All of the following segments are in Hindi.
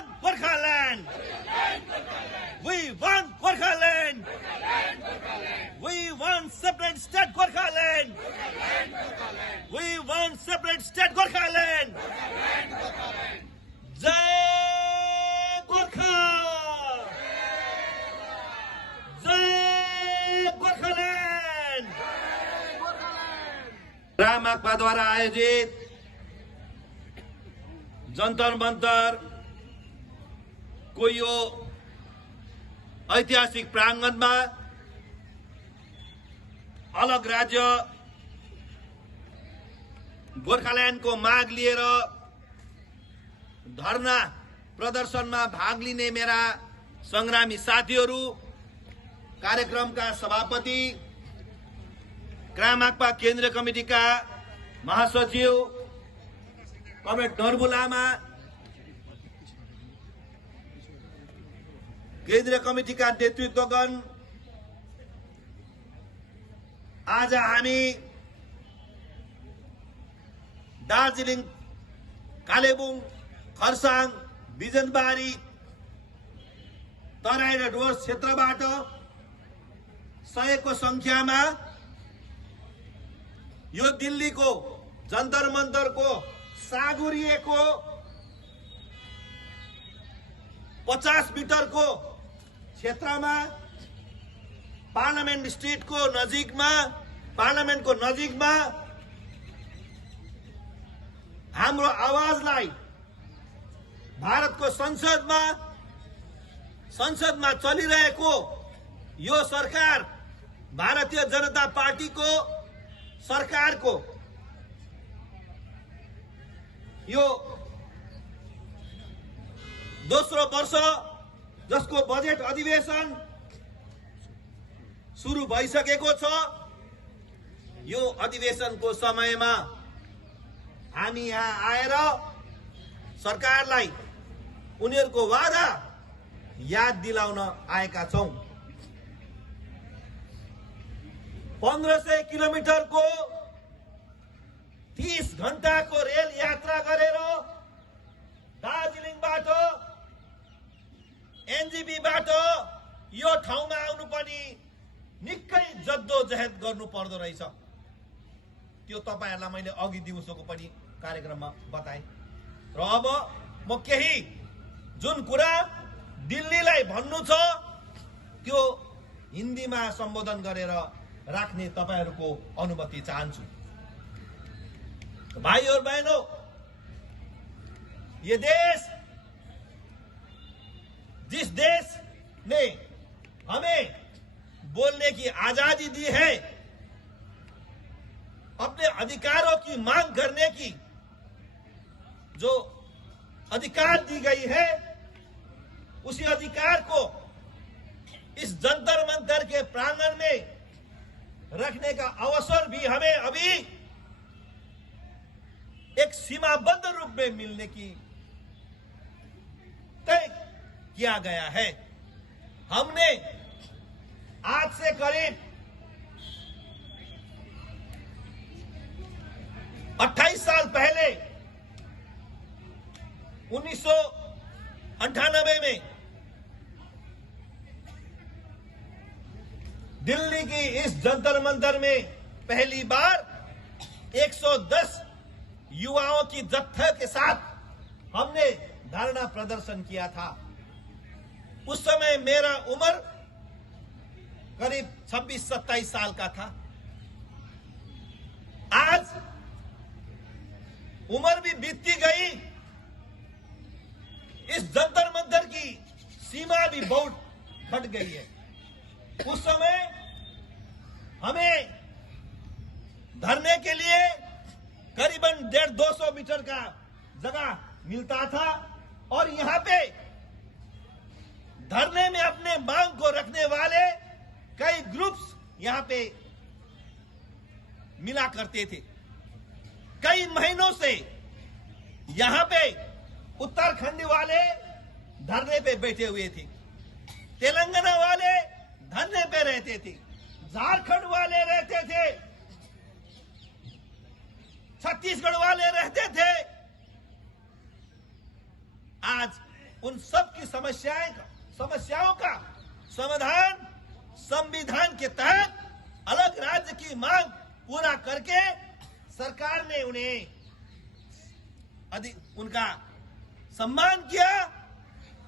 want Gorkhaland. We want Gorkhaland. We want separate state Gorkhaland. We want separate state Gorkhaland. Jai Gorkha. Jai Gorkhaland. रामाकपा द्वारा आयोजित जन्तर मन्तर को यो ऐतिहासिक प्राङ्गणमा अलग राज्य गोर्खाल्यान्डको माग लिएर धरना प्रदर्शनमा भाग लिने मेरा संग्रामी साथीहरू, कार्यक्रमका सभापति, रामाकपा केन्द्रीय कमिटिका महासचिव कमरेड नरबु लामा, केन्द्रीय कमिटिका नेतृत्वगण, आज हामी दार्जिलिङ, कालेबुङ, खरसाङ, बिजनबारी, तराई र डुवर्स क्षेत्रबाट 100 को संख्यामा यो दिल्लीको जन्तर मन्तरको सागुरिएको 50 मिटरको क्षेत्रमा पार्लियामेन्ट स्ट्रिटको नजिकमा, पार्लियामेन्टको नजिकमा हाम्रो आवाजलाई भारतको संसदमा चलिरहेको यो सरकार, भारतीय जनता पार्टीको सरकारको यो दोस्रो वर्ष जसको बजेट अधिवेशन सुरु भइसकेको छ, यो अधिवेशनको समयमा हामी यहाँ आएर सरकारलाई उनीहरूको वादा याद दिलाउन आएका छौं। 1500 किलोमिटरको 30 घण्टाको रेल यात्रा गरेर दार्जिलिङबाट एनजेपीबाट यो ठाउँमा आउनु पनि निकै जद्दोजहद गर्नु पर्दो रहेछ। त्यो तपाईहरुलाई मैले अघि दिउँसोको पनि कार्यक्रममा बताएँ। र अब म केही जुन कुरा दिल्लीलाई भन्नु छ त्यो हिन्दीमा सम्बोधन गरेर राख्ने तपाईहरुको अनुमति चाहन्छु। भाई और बहनों, ये देश, जिस देश ने हमें बोलने की आजादी दी है, अपने अधिकारों की मांग करने की जो अधिकार दी गई है, उसी अधिकार को इस जंतर मंतर के प्रांगण में रखने का अवसर भी हमें अभी एक सीमाबद्ध रूप में मिलने की तय किया गया है। हमने आज से करीब 28 साल पहले 1998 में दिल्ली की इस जंतर मंतर में पहली बार 110 युवाओं की जत्थे के साथ हमने धरना प्रदर्शन किया था। उस समय मेरा उम्र करीब 26-27 साल का था। आज उम्र भी बीतती गई, इस जंतर मंतर की सीमा भी बहुत घट गई है। उस समय हमें धरने के लिए करीबन 150-200 मीटर का जगह मिलता था और यहाँ पे धरने में अपने मांग को रखने वाले कई ग्रुप्स यहाँ पे मिला करते थे। कई महीनों से यहाँ पे उत्तराखंड वाले धरने पे बैठे हुए थे, तेलंगाना वाले धरने पे रहते थे, झारखंड वाले रहते थे, छत्तीसगढ़ वाले रहते थे। आज उन सब की समस्याओं का समाधान संविधान के तहत अलग राज्य की मांग पूरा करके सरकार ने उनका सम्मान किया,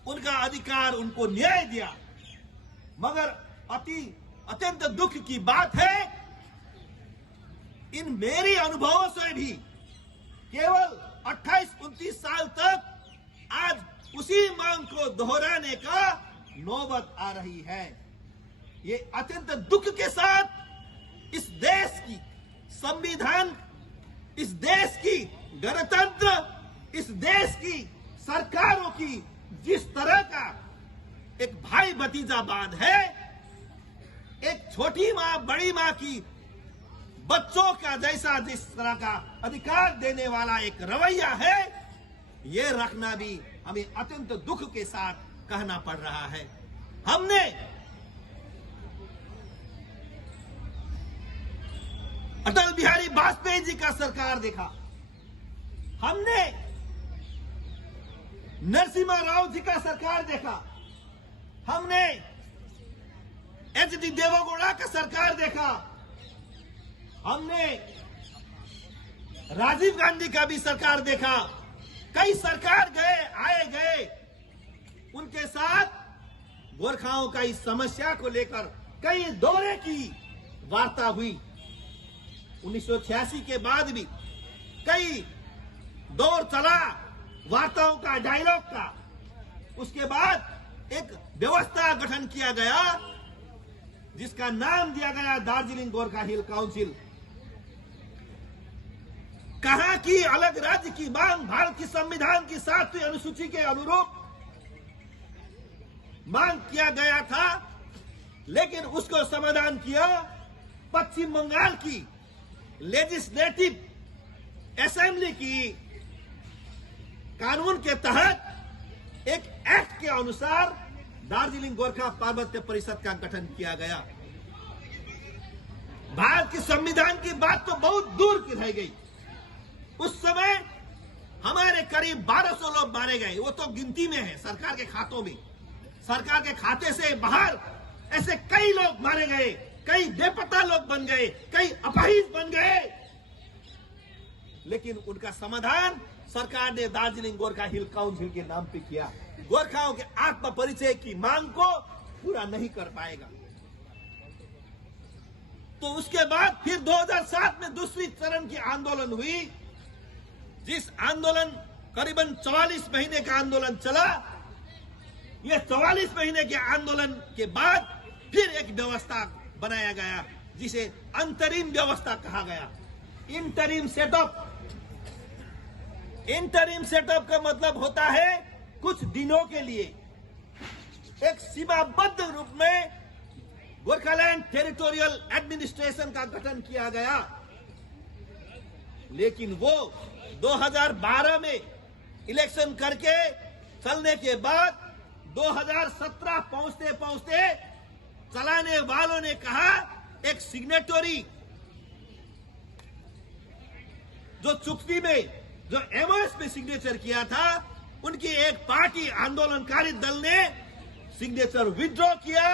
उनका अधिकार, उनको न्याय दिया। मगर अत्यंत दुख की बात है, इन मेरी अनुभवों से भी केवल 28-29 साल तक आज उसी मांग को दोहराने का नौबत आ रही है। ये अत्यंत दुख के साथ इस देश की संविधान, इस देश की गणतंत्र, इस देश की सरकारों की जिस तरह का एक भाई भतीजावाद है, एक छोटी मां बड़ी मां की बच्चों का जैसा जिस तरह का अधिकार देने वाला एक रवैया है, ये रखना भी हमें अत्यंत दुख के साथ कहना पड़ रहा है। हमने अटल बिहारी वाजपेयी जी का सरकार देखा, हमने नरसिम्हा राव जी का सरकार देखा, हमने एच.डी. देवेगौड़ा का सरकार देखा, हमने राजीव गांधी का भी सरकार देखा। कई सरकार आए गए, उनके साथ गोरखाओं का इस समस्या को लेकर कई दौरे की वार्ता हुई। 1986 के बाद भी कई दौर चला वार्ताओं का, डायलॉग का। उसके बाद एक व्यवस्था गठन किया गया जिसका नाम दिया गया दार्जिलिंग गोरखा हिल काउंसिल। कहा कि अलग राज्य की मांग भारत की संविधान की 7वीं अनुसूची के अनुरूप मांग किया गया था, लेकिन उसको समाधान किया पश्चिम बंगाल की लेजिस्लेटिव असेंबली की कानून के तहत एक एक्ट के अनुसार दार्जिलिंग गोरखा पार्वत्य परिषद का गठन किया गया। भारत के संविधान की बात तो बहुत दूर की रह गई। उस समय हमारे करीब 1200 लोग मारे गए, वो तो गिनती में है, सरकार के खातों में। सरकार के खाते से बाहर ऐसे कई लोग मारे गए, कई बेपता लोग बन गए, कई अपाहिज बन गए, लेकिन उनका समाधान सरकार ने दार्जिलिंग गोरखा हिल काउंसिल के नाम पे किया। गोरखाओं के आत्म परिचय की मांग को पूरा नहीं कर पाएगा। तो उसके बाद फिर 2007 में दूसरी चरण की आंदोलन हुई, जिस आंदोलन करीबन 44 महीने का आंदोलन चला। यह 44 महीने के आंदोलन के बाद फिर एक व्यवस्था बनाया गया जिसे अंतरिम व्यवस्था कहा गया, इंटरिम सेटअप। इंटरिम सेटअप का मतलब होता है कुछ दिनों के लिए एक सीमाबद्ध रूप में गोरखालैंड टेरिटोरियल एडमिनिस्ट्रेशन का गठन किया गया। लेकिन वो 2012 में इलेक्शन करके चलने के बाद 2017 पहुंचते पहुंचते चलाने वालों ने कहा एक सिग्नेटरी जो चुक्ति में जो एमओएस में सिग्नेचर किया था, उनकी एक पार्टी आंदोलनकारी दल ने सिग्नेचर विथड्रॉ किया,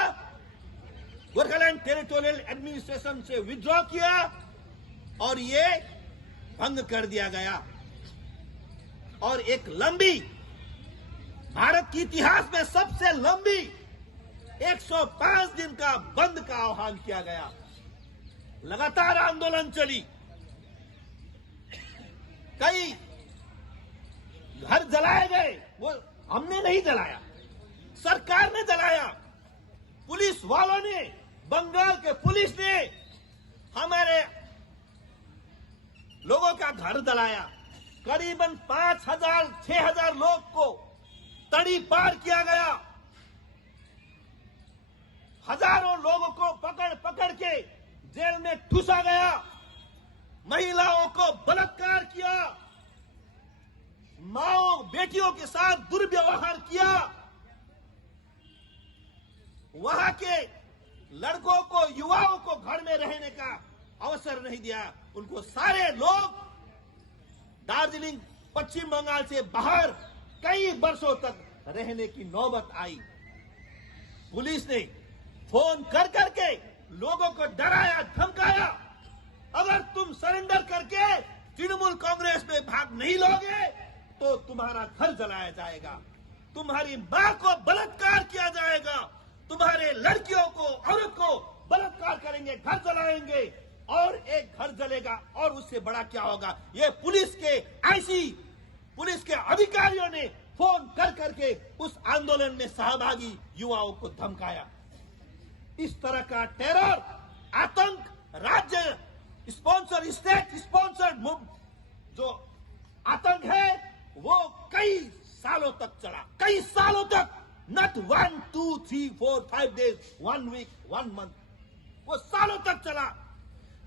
गोरखालैंड टेरिटोरियल एडमिनिस्ट्रेशन से विथड्रॉ किया और ये भंग कर दिया गया। और एक लंबी, भारत के इतिहास में सबसे लंबी 105 दिन का बंद का आह्वान किया गया। लगातार आंदोलन चली, कई घर जलाए गए। वो हमने नहीं जलाया, सरकार ने जलाया। पुलिस वालों ने, बंगाल के पुलिस ने हमारे लोगों का घर जलाया। करीबन 5,000-6,000 लोग को तड़ी पार किया गया। हजारों लोगों को पकड़ पकड़ के जेल में ठूसा गया। महिलाओं को बलात्कार किया, माओ बेटियों के साथ दुर्व्यवहार किया, वहां के लड़कों को, युवाओं को घर में रहने का अवसर नहीं दिया। उनको सारे लोग दार्जिलिंग, पश्चिम बंगाल से बाहर कई वर्षों तक रहने की नौबत आई। पुलिस ने फोन कर करके लोगों को डराया, धमकाया, अगर तुम सरेंडर करके तृणमूल कांग्रेस में भाग नहीं लोगे तो तुम्हारा घर जलाया जाएगा, तुम्हारी मां को बलात्कार किया जाएगा, तुम्हारे लड़कियों को, औरत को बलात्कार करेंगे, घर जलाएंगे, और एक घर जलेगा और उससे बड़ा क्या होगा। ये पुलिस के पुलिस के अधिकारियों ने फोन कर करके उस आंदोलन में सहभागी युवाओं को धमकाया। इस तरह का टेरर, आतंक, राज्य स्पॉन्सर, स्टेट स्पॉन्सर्ड जो आतंक है वो कई सालों तक चला, कई सालों तक, नॉट 1, 2, 3, 4, 5 डेज, 1 वीक, 1 मंथ, वो सालों तक चला।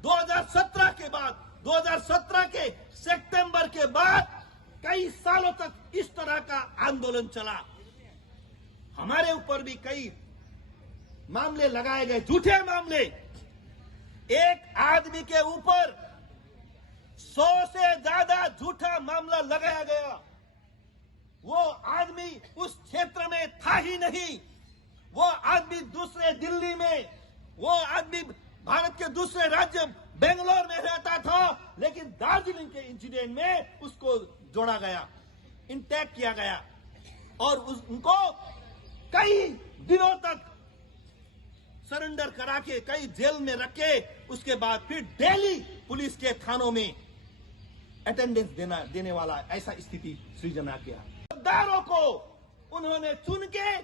2017 के बाद, 2017 के सितंबर के बाद कई सालों तक इस तरह का आंदोलन चला। हमारे ऊपर भी कई मामले लगाए गए, झूठे मामले। एक आदमी के ऊपर 100 से ज्यादा झूठा मामला लगाया गया। वो आदमी उस क्षेत्र में था ही नहीं, वो आदमी दूसरे दिल्ली में, वो आदमी भारत के दूसरे राज्य बेंगलोर में रहता था, लेकिन दार्जिलिंग के इंसिडेंट में उसको जोड़ा गया, इंटैक्ट किया गया और उनको कई दिनों तक सरेंडर करा के कई जेल में रखे। उसके बाद फिर डेली पुलिस के थानों में अटेंडेंस देने वाला ऐसा स्थिति सृजना किया। गद्दारों को उन्होंने चुन के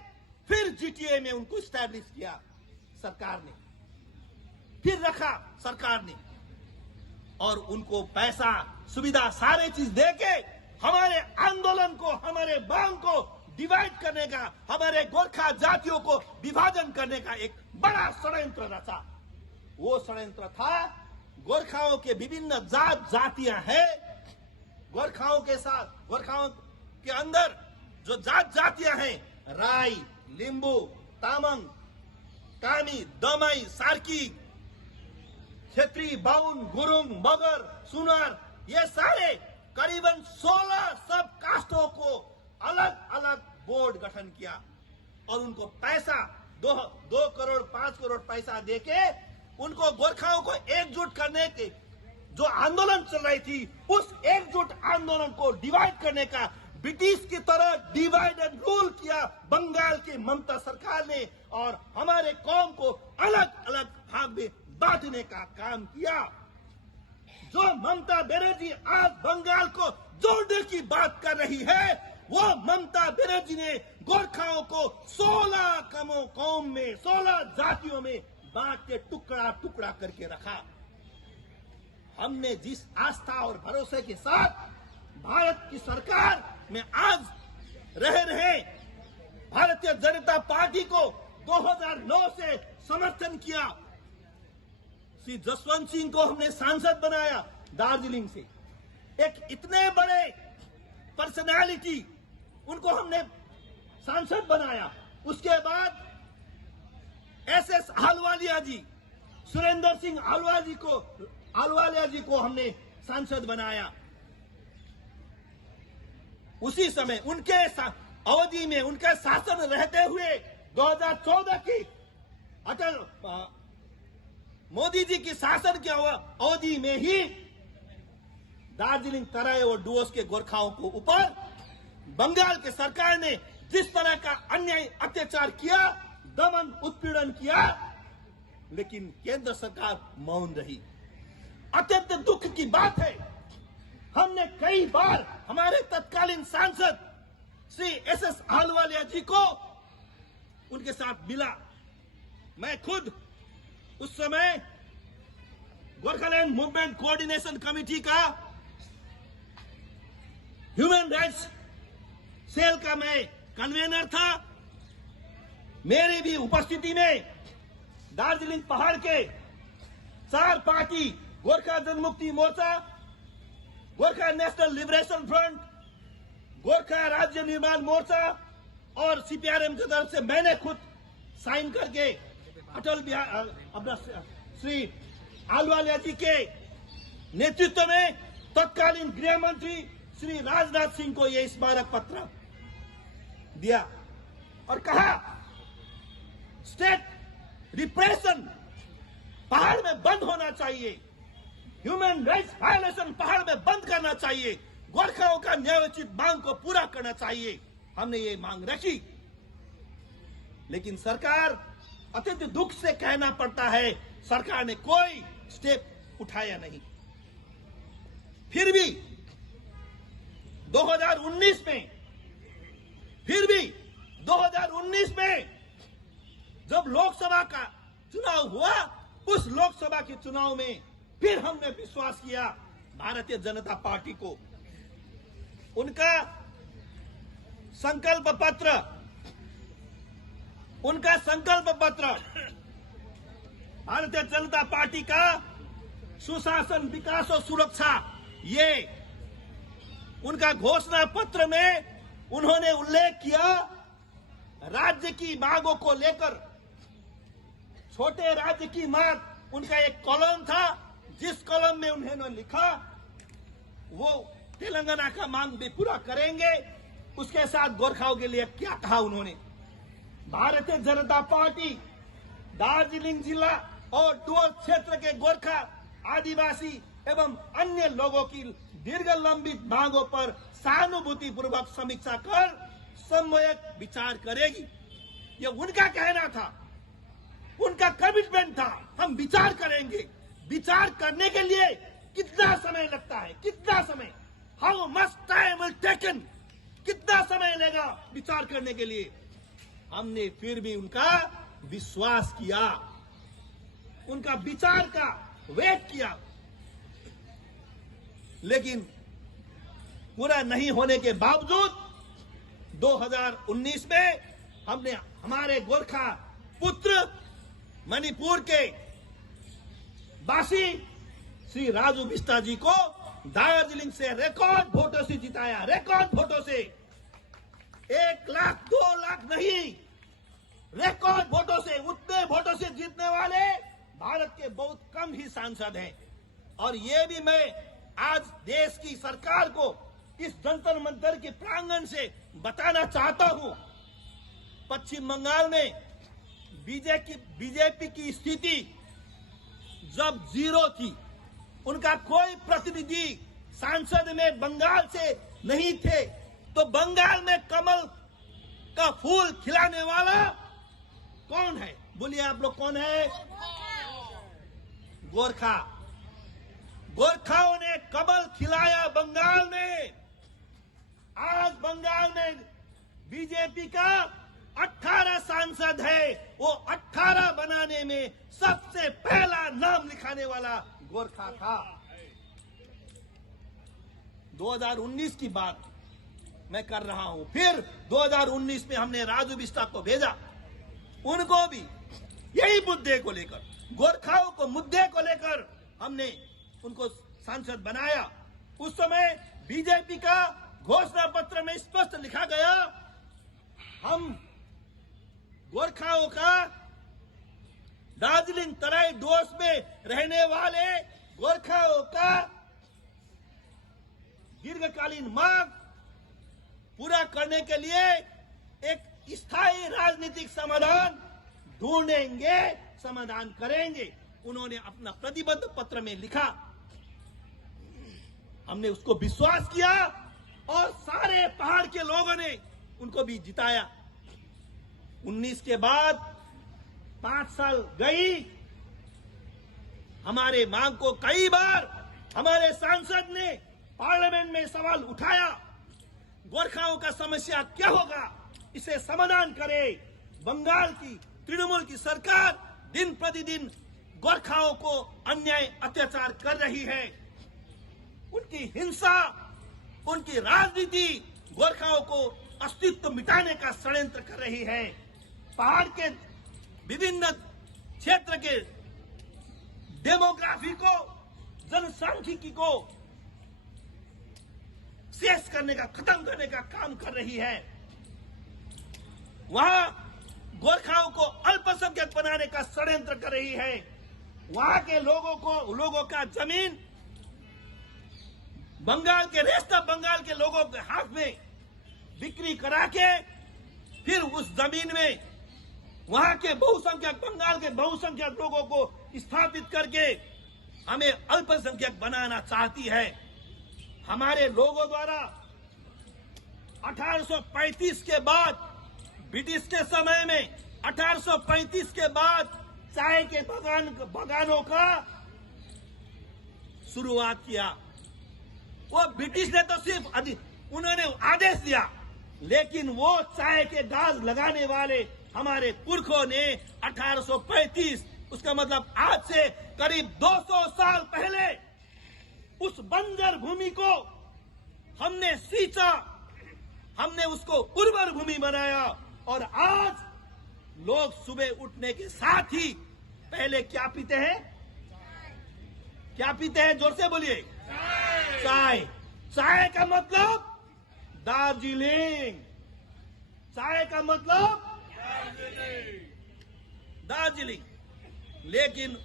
फिर जीटीए में उनको स्टैब्लिश किया सरकार ने, फिर रखा सरकार ने, और उनको पैसा, सुविधा, सारे चीज देके हमारे आंदोलन को, हमारे मांग को डिवाइड करने का, हमारे गोरखा जातियों को विभाजन करने का एक बड़ा षड्यंत्र रचा। वो षड्यंत्र था, गोरखाओं के विभिन्न जात जातियां हैं, गोरखाओं के साथ, गोरखाओं के अंदर जो जात जातियां हैं, राई, लिंबू, तामंग, कामी, दमाई, सार्की, क्षेत्री, बाउन, गुरुंग, मगर, सुनार, ये सारे करीबन 16 सब कास्टों को अलग अलग बोर्ड गठन किया और उनको पैसा 2 करोड़ 5 करोड़ पैसा देके उनको गोरखाओं को एकजुट करने के जो आंदोलन चल रही थी, उस एकजुट आंदोलन को डिवाइड करने का ब्रिटिश की तरह डिवाइड एंड रूल किया बंगाल की ममता सरकार ने, और हमारे कौम को अलग अलग भाग में बांटने का काम किया। जो ममता बनर्जी आज बंगाल को जोड़ने की बात कर रही है, वो ममता बनर्जी ने गोरखाओं को 16 कौम में, 16 जातियों में बांट के टुकड़ा टुकड़ा करके रखा। हमने जिस आस्था और भरोसे के साथ भारत की सरकार में आज रह रहे भारतीय जनता पार्टी को 2009 से समर्थन किया, श्री जसवंत सिंह को हमने सांसद बनाया दार्जिलिंग से, एक इतने बड़े पर्सनालिटी, उनको हमने सांसद बनाया। उसके बाद एसएस अहलुवालिया जी, सुरेंद्र सिंह अहलुवालिया जी को हमने सांसद बनाया। उसी समय उनके अवधि में, उनके शासन रहते हुए 2014 की अटल मोदी जी की शासन के अवधि में ही दार्जिलिंग तराई और डुवर्स के गोरखाओं को ऊपर बंगाल के सरकार ने जिस तरह का अन्याय अत्याचार किया, दमन उत्पीड़न किया, लेकिन केंद्र सरकार मौन रही। अत्यंत दुख की बात है, हमने कई बार हमारे तत्कालीन सांसद श्री एसएस अहलुवालिया जी को उनके साथ मिला। मैं खुद उस समय गोरखालैंड मूवमेंट कोऑर्डिनेशन कमेटी का, ह्यूमन राइट्स सेल का मैं कन्वेनर था। मेरी भी उपस्थिति में दार्जिलिंग पहाड़ के 4 party, Gorkha Janmukti Morcha, Gorkha national liberation front, Gorkha Rajya Nirman मोर्चा और सीपीआरएम की तरफ से मैंने खुद साइन करके अटल बिहार अपना श्री अहलुवालिया जी के नेतृत्व में तत्कालीन गृह मंत्री श्री राजनाथ सिंह को यह स्मारक पत्र दिया और कहा स्टेट रिप्रेशन पहाड़ में बंद होना चाहिए, ह्यूमन राइट्स वायलेशन पहाड़ में बंद करना चाहिए, गोरखाओं का न्यायोचित मांग को पूरा करना चाहिए। हमने ये मांग रखी, लेकिन सरकार, अत्यंत दुख से कहना पड़ता है, सरकार ने कोई स्टेप उठाया नहीं। फिर भी 2019 में जब लोकसभा का चुनाव हुआ, उस लोकसभा के चुनाव में फिर हमने विश्वास किया भारतीय जनता पार्टी को। उनका संकल्प पत्र भारतीय जनता पार्टी का सुशासन, विकास और सुरक्षा, ये उनका घोषणा पत्र में उन्होंने उल्लेख किया राज्य की मांगों को लेकर। छोटे राज्य की मांग उनका एक कॉलम था, जिस कॉलम में उन्होंने लिखा वो तेलंगाना का मांग भी पूरा करेंगे। उसके साथ गोरखाओं के लिए क्या कहा उन्होंने? भारतीय जनता पार्टी दार्जिलिंग जिला और डुवर्स क्षेत्र के गोरखा, आदिवासी एवं अन्य लोगों की दीर्घ लंबित मांगों पर सहानुभूति पूर्वक समीक्षा कर सम्यक विचार करेगी। ये उनका कहना था, उनका कमिटमेंट था, हम विचार करेंगे। विचार करने के लिए कितना समय लगता है? कितना समय? How much time will taken? कितना समय लेगा विचार करने के लिए? हमने फिर भी उनका विश्वास किया, उनका विचार का वेट किया, लेकिन पूरा नहीं होने के बावजूद 2019 में हमने हमारे गोरखा पुत्र, मणिपुर के वासी श्री राजू बिष्टा जी को दार्जिलिंग से रिकॉर्ड वोटों से जिताया। रिकॉर्ड वोटों से, 1 लाख 2 लाख नहीं, रिकॉर्ड वोटों से। उतने वोटों से जीतने वाले भारत के बहुत कम ही सांसद हैं। और ये भी मैं आज देश की सरकार को इस जंतर मंतर के प्रांगण से बताना चाहता हूं, पश्चिम बंगाल में बीजेपी की स्थिति जब 0 थी, उनका कोई प्रतिनिधि सांसद में बंगाल से नहीं थे, तो बंगाल में कमल का फूल खिलाने वाला कौन है? बोलिए आप लोग, कौन है? गोरखा। गोरखाओं ने कमल खिलाया बंगाल में। आज बंगाल में बीजेपी का 18 सांसद है। वो 18 बनाने में सबसे पहला नाम लिखाने वाला गोरखा था। 2019 की बात मैं कर रहा हूं। फिर 2019 में हमने राजू बिष्टा को भेजा, उनको भी यही मुद्दे को लेकर, गोरखाओं को मुद्दे को लेकर हमने उनको सांसद बनाया। उस समय बीजेपी का घोषणा पत्र में स्पष्ट लिखा गया, हम गोरखाओं का दार्जिलिंग तराई डोस में रहने वाले गोरखाओं का दीर्घकालीन मांग पूरा करने के लिए एक स्थायी राजनीतिक समाधान ढूंढेंगे, समाधान करेंगे। उन्होंने अपना प्रतिबद्ध पत्र में लिखा, हमने उसको विश्वास किया और सारे पहाड़ के लोगों ने उनको भी जिताया। 19 के बाद 5 साल गई, हमारे मांग को कई बार हमारे सांसद ने पार्लियामेंट में सवाल उठाया, गोरखाओं का समस्या क्या होगा, इसे समाधान करे। बंगाल की तृणमूल की सरकार दिन प्रतिदिन गोरखाओं को अन्याय अत्याचार कर रही है। उनकी हिंसा, उनकी राजनीति गोरखाओं को अस्तित्व मिटाने का षड्यंत्र कर रही है। पहाड़ के विभिन्न क्षेत्र के डेमोग्राफी को, जनसांख्यिकी को शेष करने का, खत्म करने का काम कर रही है। वहां गोरखाओं को अल्पसंख्यक बनाने का षड्यंत्र कर रही है। वहां के लोगों का जमीन बंगाल के, रेस्ट ऑफ बंगाल के लोगों के हाथ में बिक्री करा के फिर उस जमीन में वहां के बहुसंख्यक, बंगाल के बहुसंख्यक लोगों को स्थापित करके हमें अल्पसंख्यक बनाना चाहती है। हमारे लोगों द्वारा 1835 के बाद, ब्रिटिश के समय में 1835 के बाद चाय के बगानों का शुरुआत किया। वो ब्रिटिश ने तो सिर्फ उन्होंने आदेश दिया, लेकिन वो चाय के गाछ लगाने वाले हमारे पुरखों ने 1835, उसका मतलब आज से करीब 200 साल पहले उस बंजर भूमि को हमने सींचा, हमने उसको उर्वर भूमि बनाया। और आज लोग सुबह उठने के साथ ही पहले क्या पीते हैं? क्या पीते हैं? जोर से बोलिए। चाय। चाय का मतलब दार्जिलिंग। चाय का मतलब दार्जिलिंग। लेकिन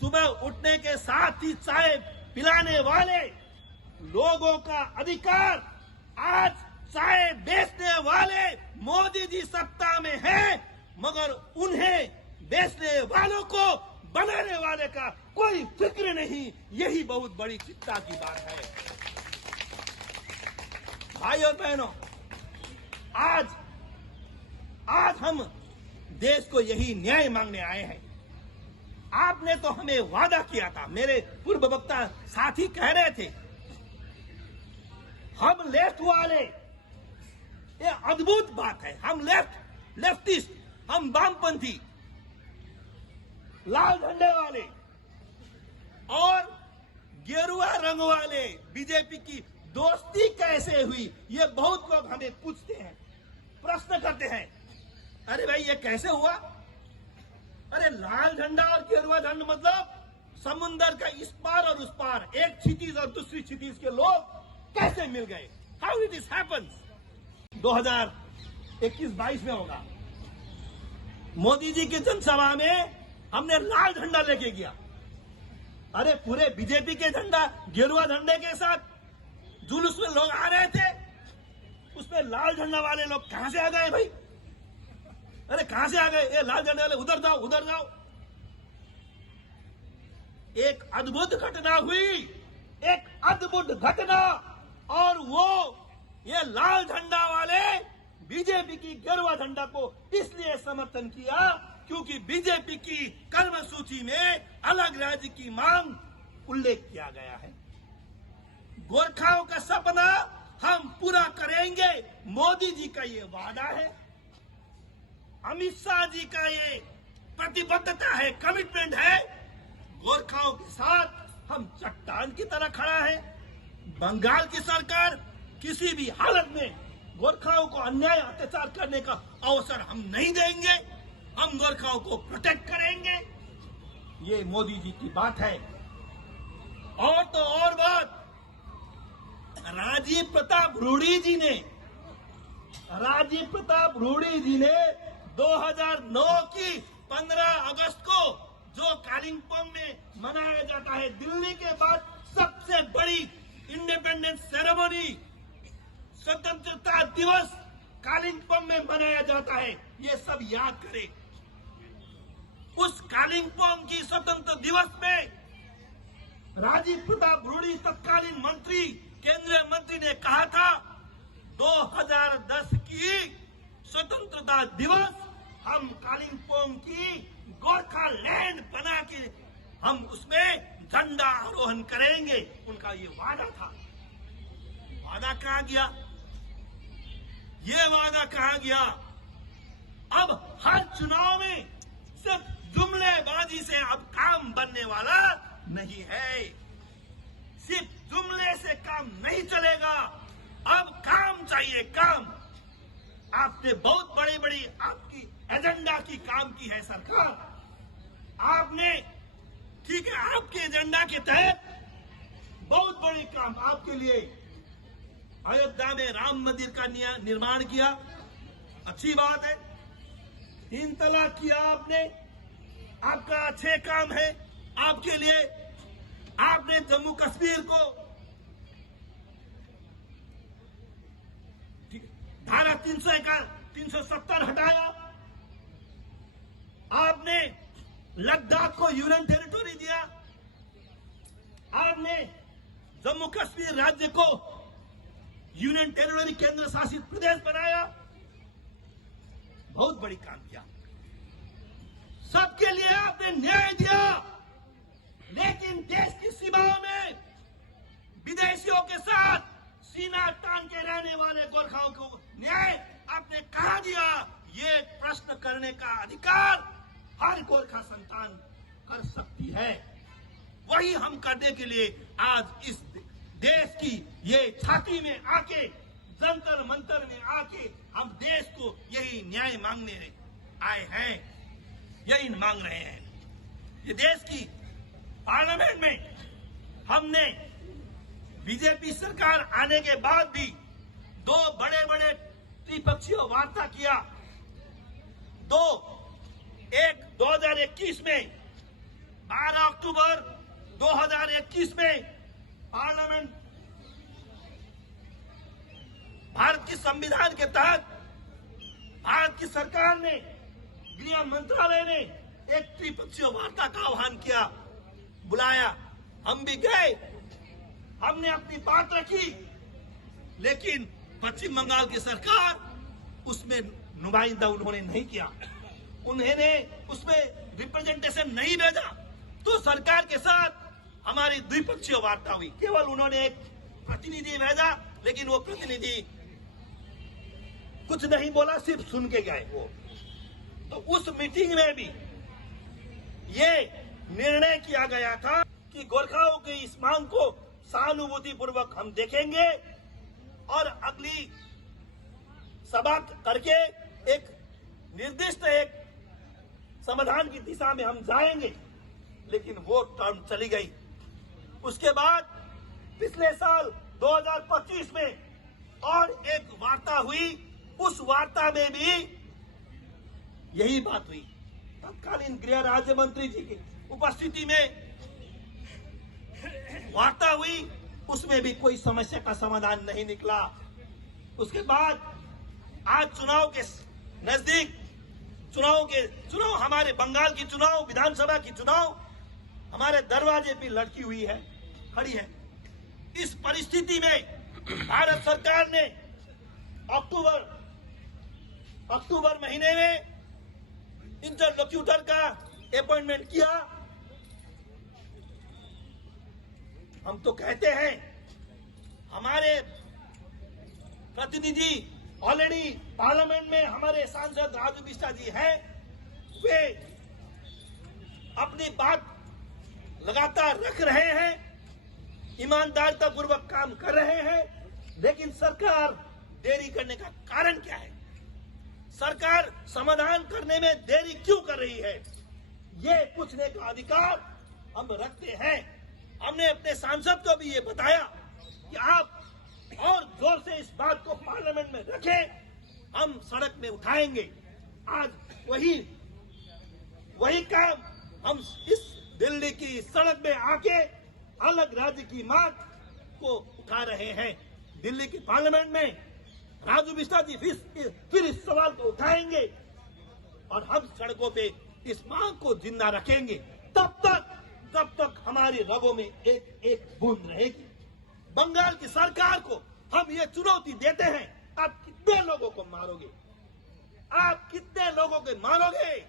सुबह उठने के साथ ही चाय पिलाने वाले लोगों का अधिकार आज चाय बेचने वाले मोदी जी सत्ता में हैं, मगर उन्हें बेचने वालों को बनाने वाले का कोई फिक्र नहीं। यही बहुत बड़ी चिंता की बात है। भाई और बहनों, आज हम देश को यही न्याय मांगने आए हैं। आपने तो हमें वादा किया था, मेरे पूर्व वक्ता साथी कह रहे थे, हम लेफ्ट वाले, ये अद्भुत बात है, हम लेफ्टिस्ट, हम वामपंथी, लाल झंडे वाले और गेरुआ रंग वाले बीजेपी की दोस्ती कैसे हुई, ये बहुत लोग हमें पूछते हैं, प्रश्न करते हैं। अरे भाई, ये कैसे हुआ? अरे लाल झंडा और गेरुआ झंडा मतलब समुंदर का इस पार और उस पार, एक क्षितिज और दूसरी क्षितिज के लोग कैसे मिल गए? How it is happens? 2021-22 में होगा। मोदी जी की जनसभा में हमने लाल झंडा लेके गया। अरे पूरे बीजेपी के झंडा गेरुआ झंडे के साथ जुलूस में लोग आ रहे थे, उसमें लाल झंडा वाले लोग कहां से आ गए भाई? अरे कहां से आ गए ये लाल झंडे वाले? उधर जाओ, उधर जाओ। एक अद्भुत घटना हुई, एक अद्भुत घटना, और वो ये लाल झंडा वाले बीजेपी की गेरुआ झंडा को इसलिए समर्थन किया क्योंकि बीजेपी की कर्म सूची में अलग राज्य की मांग उल्लेख किया गया है। गोरखाओं का सपना हम पूरा करेंगे, मोदी जी का ये वादा है, अमित शाह जी का ये प्रतिबद्धता है, कमिटमेंट है। गोरखाओं के साथ हम चट्टान की तरह खड़ा है। बंगाल की सरकार किसी भी हालत में गोरखाओं को अन्याय अत्याचार करने का अवसर हम नहीं देंगे, हम गोरखाओं को प्रोटेक्ट करेंगे। ये मोदी जी की बात है। और तो और बात, राजीव प्रताप रूडी जी ने 2009 की 15 अगस्त को जो कालिम्पोंग में मनाया जाता है, दिल्ली के बाद सबसे बड़ी इंडिपेंडेंस सेरेमनी, स्वतंत्रता दिवस कालिम्पोंग में मनाया जाता है। ये सब याद करें। उस कालिम्पोंग की स्वतंत्र दिवस में राजीव प्रताप रूडी तत्कालीन मंत्री, केंद्रीय मंत्री ने कहा था 2010 की स्वतंत्रता दिवस हम कालिम्पोंग की गोरखा लैंड बना के हम उसमें झंडा आरोहण करेंगे। उनका ये वादा था। वादा कहां गया? ये वादा कहां गया? अब हर चुनाव में सिर्फ जुमलेबाजी से अब काम बनने वाला नहीं है। सिर्फ जुमले से काम नहीं चलेगा, अब काम चाहिए, काम। आपने बहुत बड़ी बड़ी आपकी एजेंडा की काम की है सरकार, आपने, ठीक है, आपके एजेंडा के तहत बहुत बड़ी काम आपके लिए अयोध्या में राम मंदिर का निर्माण किया, अच्छी बात है। 3 तलाक किया आपने, आपका अच्छे काम है आपके लिए। आपने जम्मू कश्मीर को धारा 301 370 हटाया, आपने लद्दाख को यूनियन टेरिटोरी दिया, आपने जम्मू कश्मीर राज्य को यूनियन टेरिटोरी केंद्र शासित प्रदेश बनाया। बहुत बड़ी काम किया, सबके लिए आपने न्याय दिया, लेकिन देश की सीमाओं में विदेशियों के साथ सीना तान के रहने वाले गोरखाओं को न्याय आपने कहा दिया। ये प्रश्न करने का अधिकार हर गोरखा संतान कर सकती है। वही हम करने के लिए आज इस देश की ये छाती में आके, जंतर मंतर में आके हम देश को यही न्याय मांगने आए हैं, यही मांग रहे हैं। ये देश की पार्लियामेंट में हमने बीजेपी सरकार आने के बाद भी दो बड़े बड़े त्रिपक्षीय वार्ता किया। एक 2021 में, 12 अक्टूबर 2021 में पार्लियामेंट भारत की संविधान के तहत भारत की सरकार ने, गृह मंत्रालय ने एक त्रिपक्षीय वार्ता का आह्वान किया, बुलाया। हम भी गए, हमने अपनी बात रखी, लेकिन पश्चिम बंगाल की सरकार उसमें नुमाइंदा उन्होंने नहीं किया, उन्होंने उसमें रिप्रेजेंटेशन नहीं भेजा। तो सरकार के साथ हमारी द्विपक्षीय वार्ता हुई, केवल उन्होंने एक प्रतिनिधि भेजा, लेकिन वो प्रतिनिधि कुछ नहीं बोला, सिर्फ सुन के गए वो। तो उस मीटिंग में भी ये निर्णय किया गया था कि गोरखाओं की इस मांग को सहानुभूति पूर्वक हम देखेंगे और अगली सभा करके एक निर्दिष्ट एक समाधान की दिशा में हम जाएंगे। लेकिन वो टर्म चली गई। उसके बाद पिछले साल 2025 में और एक वार्ता हुई, उस वार्ता में भी यही बात हुई। तत्कालीन गृह राज्य मंत्री जी की उपस्थिति में वार्ता हुई, उसमें भी कोई समस्या का समाधान नहीं निकला। उसके बाद आज चुनाव के नजदीक, चुनाव हमारे बंगाल की चुनाव, विधानसभा की चुनाव हमारे दरवाजे पे लटकी हुई है, खड़ी है। इस परिस्थिति में भारत सरकार ने अक्टूबर महीने में इंटरलोक्यूटर का अपॉइंटमेंट किया। हम तो कहते हैं हमारे प्रतिनिधि ऑलरेडी पार्लियामेंट में हमारे सांसद राजू बिष्टा जी हैं, वे अपनी बात लगातार रख रहे हैं, ईमानदारता पूर्वक काम कर रहे हैं। लेकिन सरकार देरी करने का कारण क्या है? सरकार समाधान करने में देरी क्यों कर रही है? ये पूछने का अधिकार हम रखते हैं। हमने अपने सांसद को भी ये बताया कि आप और जोर से इस बात को पार्लियामेंट में रखें, हम सड़क में उठाएंगे। आज वही काम हम इस दिल्ली की सड़क में आके अलग राज्य की मांग को उठा रहे हैं। दिल्ली की पार्लियामेंट में राजू बिष्टा जी फिर इस सवाल को उठाएंगे और हम सड़कों पे इस मांग को जिंदा रखेंगे तब तक हमारी रगों में एक एक बूंद रहेगी। बंगाल की सरकार को हम ये चुनौती देते हैं, आप कितने लोगों को मारोगे? आप कितने लोगों को मारोगे?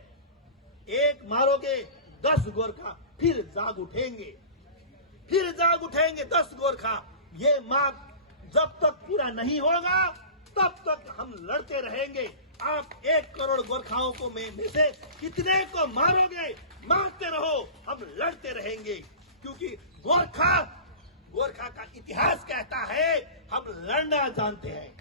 एक मारोगे, 10 गोरखा फिर जाग उठेंगे 10 गोरखा। ये मांग जब तक पूरा नहीं होगा तब तक हम लड़ते रहेंगे। आप 1 करोड़ गोरखाओं को में से कितने को मारोगे? मारते रहो, हम लड़ते रहेंगे। क्योंकि गोरखा का इतिहास कहता है हम लड़ना जानते हैं,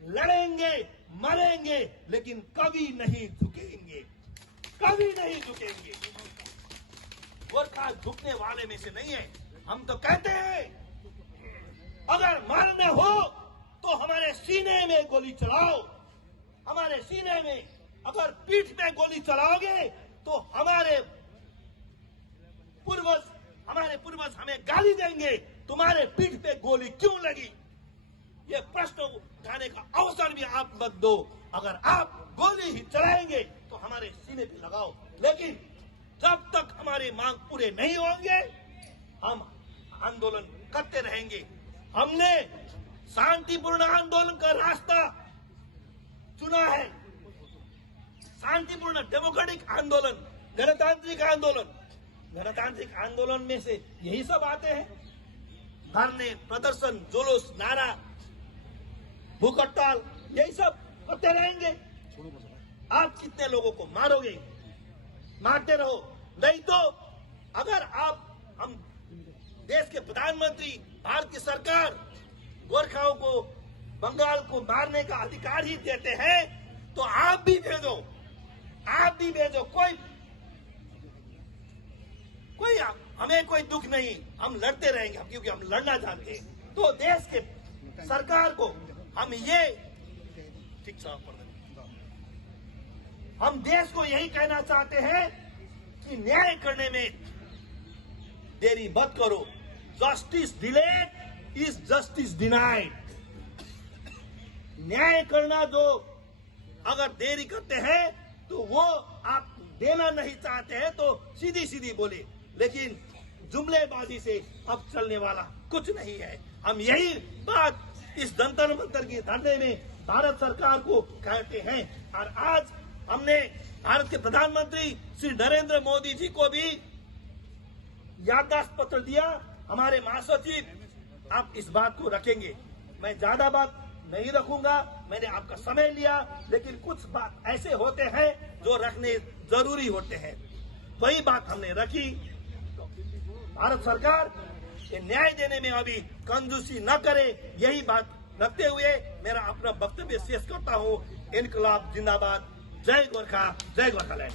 लड़ेंगे, मरेंगे, लेकिन कभी नहीं झुकेंगे। गोरखा झुकने वाले में से नहीं है। हम तो कहते हैं अगर मारने हो तो हमारे सीने में गोली चलाओ, हमारे सीने में। अगर पीठ में गोली चलाओगे तो हमारे पूर्वज हमें गाली देंगे। तुम्हारे पीठ पे गोली क्यों लगी, ये प्रश्न उठाने का अवसर भी आप मत दो। अगर आप गोली ही चलाएंगे तो हमारे सीने पे लगाओ, लेकिन जब तक हमारे मांग पूरे नहीं होंगे हम आंदोलन करते रहेंगे। हमने शांतिपूर्ण आंदोलन का रास्ता चुना है, शांतिपूर्ण डेमोक्रेटिक आंदोलन, गणतांत्रिक आंदोलन। गणतांत्रिक आंदोलन में से यही सब आते हैं, धरने, प्रदर्शन, जुलूस, नारा, भूख हड़ताल, यही सब करते रहेंगे। आप कितने लोगों को मारोगे, मारते रहो, नहीं तो अगर हम देश के प्रधानमंत्री, भारत की सरकार गोरखाओं को, बंगाल को मारने का अधिकार ही देते हैं तो आप भी भेजो, आप भी भेजो। हमें कोई दुख नहीं, हम लड़ते रहेंगे, क्योंकि हम लड़ना जानते हैं। तो देश के सरकार को हम ये हम देश को यही कहना चाहते हैं कि न्याय करने में देरी मत करो। Justice delayed is justice denied. न्याय करना जो अगर देरी करते हैं तो वो आप देना नहीं चाहते हैं तो सीधी सीधी बोले, लेकिन जुमलेबाजी से अब चलने वाला कुछ नहीं है। हम यही बात इस जंतर मंतर की धरने में भारत सरकार को कहते हैं। और आज हमने भारत के प्रधानमंत्री श्री नरेंद्र मोदी जी को भी याददाश्त पत्र दिया। हमारे महासचिव आप इस बात को रखेंगे। मैं ज्यादा बात नहीं रखूंगा, मैंने आपका समय लिया, लेकिन कुछ बात ऐसे होते हैं जो रखने जरूरी होते हैं, वही बात हमने रखी। भारत सरकार ये न्याय देने में अभी कंजूसी न करे, यही बात रखते हुए मेरा अपना वक्तव्य शेष करता हूँ। इनकलाब जिंदाबाद, जय गोरखा, जय गोरखालैंड।